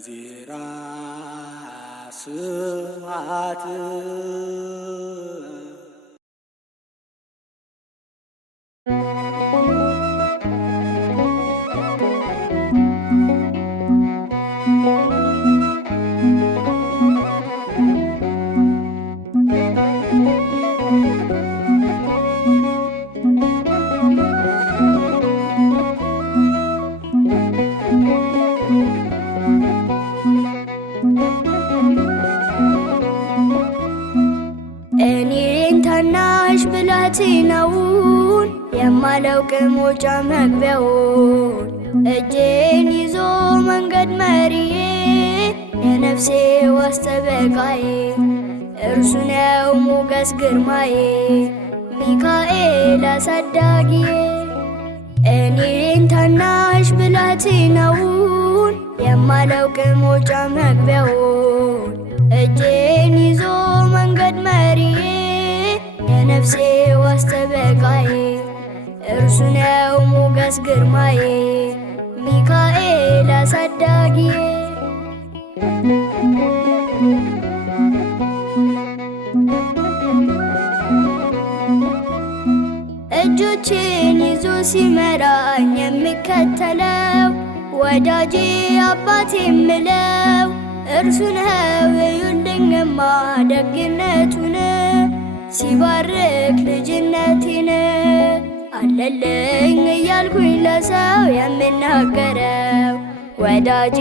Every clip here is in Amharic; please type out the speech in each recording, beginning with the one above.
እንዚራ ስብሐት እኔን ታናሽ ብላቴናውን የማላውቅ መውጫ መግቢያውን እጄን ይዞ መንገድ መሪዬ የነፍሴ ዋስ ጠበቃዬ እርሱ ነው ሞገስ ግርማዬ ሚካኤል አሳዳጊዬ። እኔን ታናሽ ብላቴናውን የማላውቅ መውጫ መግቢያውን እጄን ይዞ መንገድ መሪዬ የነፍሴ ዋስ ጠበቃዬ እርሱ ነው ሞገስ ግርማዬ ሚካኤል አሳዳጊዬ። እጆቼን ይዞ ሲመራኝ የምከተለው ወዳጄ አባቴ የምለው እርሱ ነው እዩልኝማ ደግነቱን ሲባርክ ልጅነቴን አለልኝ እያልኩኝ ለሰው የምናገረው ወዳጄ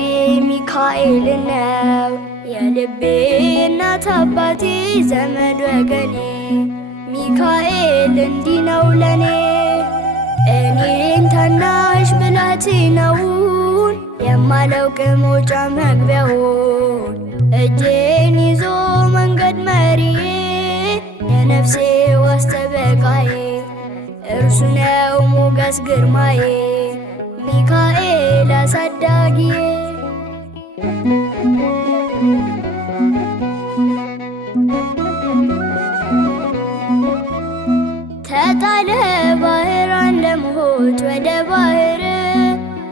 ሚካኤል ነው የልቤ እናት አባቴ ዘመድ ወገኔ ሚካኤል እንዲህ ነው ለኔ። እኔን ታናሽ ብላቴናውን የማላውቅ መውጫ መግቢያውን እጄን ይዞ መንገድ መሪዬ የነፍሴ ዋስ ጠበቃዬ እርሱ ነው ሞገስ ግርማዬ ሚካኤል አሳዳጊዬ። ተጣለ ባህር እንደሞት ወደ ባህር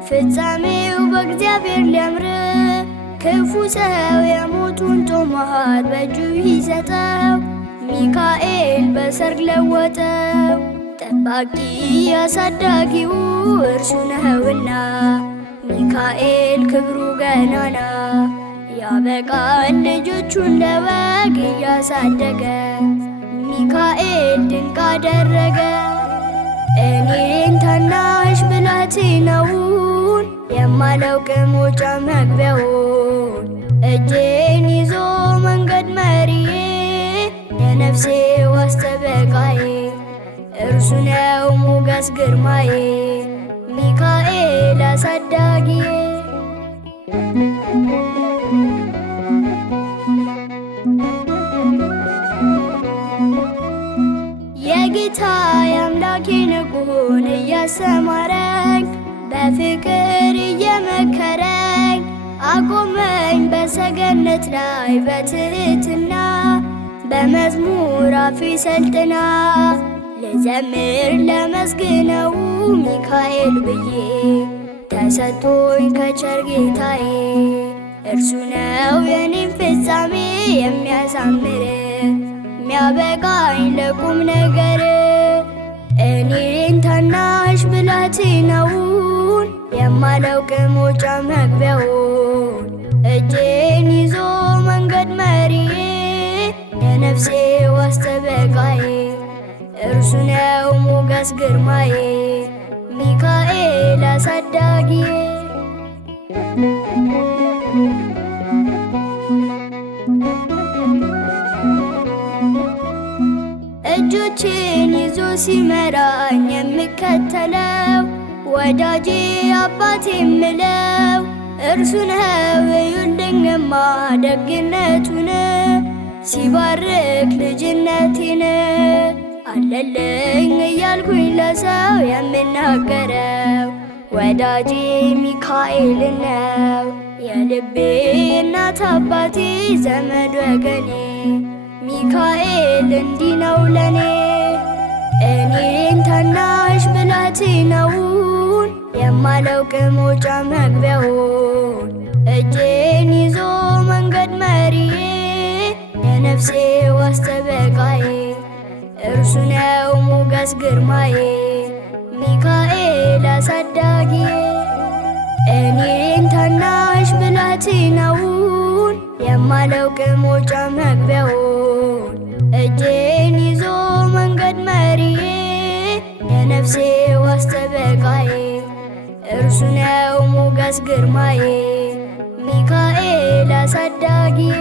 ፍጻሜው በእግዚአብሔር ሊያምር ክፉ ሰው የሞቱን ጦማር በእጁ ይሰጠው ሚካኤል በሰርግ ለወጠው። ጠባቂ አሳዳጊው እርሱ ነውና ሚካኤል ክብሩ ገናና ያበቃል ልጆቹ እንደ በግ እያሳደገ ሚካኤል ድንቅ አደረገ። እኔን ታናሽ ብላቴናውን የማላውቅ መውጫ መግቢያውን እጄን ይዞ መንገድ መሪዬ የነፍሴ ዋስ ጠበቃዬ እርሱ ነው ሞገስ ግርማዬ ሚካኤል አሳዳጊዬ። የጌታ የአምላኬ ንጉን እያሰማረኝ በፍቅር እየመከረኝ አቆመኝ በሰገነት ላይ በትሕትና በመዝሙር አፌ ሰልጥና ልዘምር ለመስግነው ሚካኤል ብዬ ተሰጥቶኝ ከቸር ጌታዬ እርሱ ነው የኔን ፍጻሜ የሚያሳምር ሚያበቃኝ ለቁም ነገር። እኔን ታናሽ ብላቴናውን የማላውቅ መውጫ መግቢያውን እጄን ይዞ መንገድ መሪዬ የነፍሴ ዋስ ጠበቃዬ እርሱ ነው ሞገስ ግርማዬ ሚካኤል አሳዳጊዬ። እጆቼን ይዞ ሲመራኝ የምከተለው ወዳጄ አባቴ የምለው እርሱ ነው እዩልኝማ ደግነቱን ሲባርክ ልጅነቴን አለልኝ እያልኩኝ ለሰው የምናገረው ወዳጄ ሚካኤል ነው የልቤ እናት አባቴ ዘመድ ወገኔ ሚካኤል እንዲህ ነው ለኔ። እኔን ታናሽ ብላቴናውን የማላውቅ መውጫ መግቢያውን እጄን የነፍሴ ዋስ ጠበቃዬ እርሱ ነው ሞገስ ግርማዬ ሚካኤል አሳዳጊዬ። እኔን ታናሽ ብላቴናውን የማላውቅ መውጫ መግቢያውን እጄን ይዞ መንገድ መሪዬ የነፍሴ ዋስ ጠበቃዬ እርሱ ነው ሞገስ ግርማዬ ሚካኤል አሳዳጊዬ።